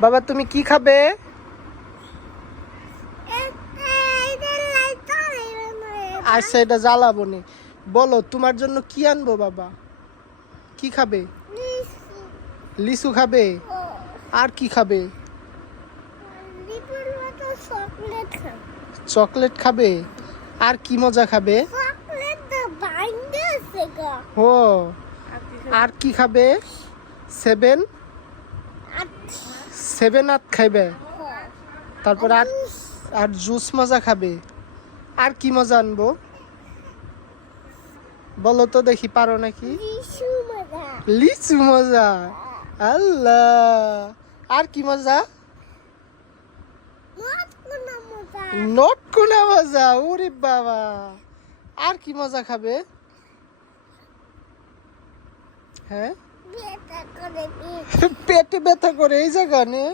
বাবা, তুমি কি খাবে? আচ্ছা এটা জ্বালাবো নি। বলো, তোমার জন্য কি আনব বাবা? কি খাবে? লিচু খাবে? আর কি খাবে? চকলেট খাবে? আর কি মজা খাবে? ও, আর কি খাবে? সেভেন? সেভেন আট খাইবে। তারপর আর আর জুস মজা খাবে। আর কি মজা আনব? বলো তো দেখি পারো নাকি? লিচু মজা। আল্লাহ। আর কি মজা। নোট কোনা মজা ওরে বাবা। আর কি মজা খাবে? হ্যাঁ? পেটে ব্যথা করে এই জায়গা নে।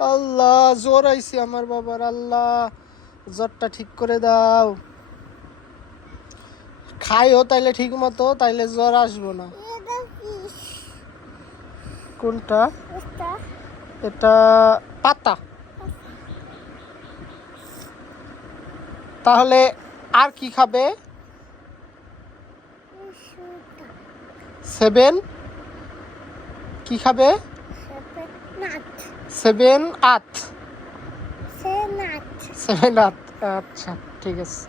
আল্লাহ জ্বর আইছে আমার বাবার আল্লাহ। জ্বরটা ঠিক করে দাও। খাইও তাইলে ঠিক মতো তাইলে জ্বর আসব না। কোনটা? এটা। এটা পাতা। তাহলে আর কি খাবে? সেভেন। কি খাবে? সেপে নাট সেভেন আট সে নাট সেভেন আট আচ্ছা ঠিক আছে।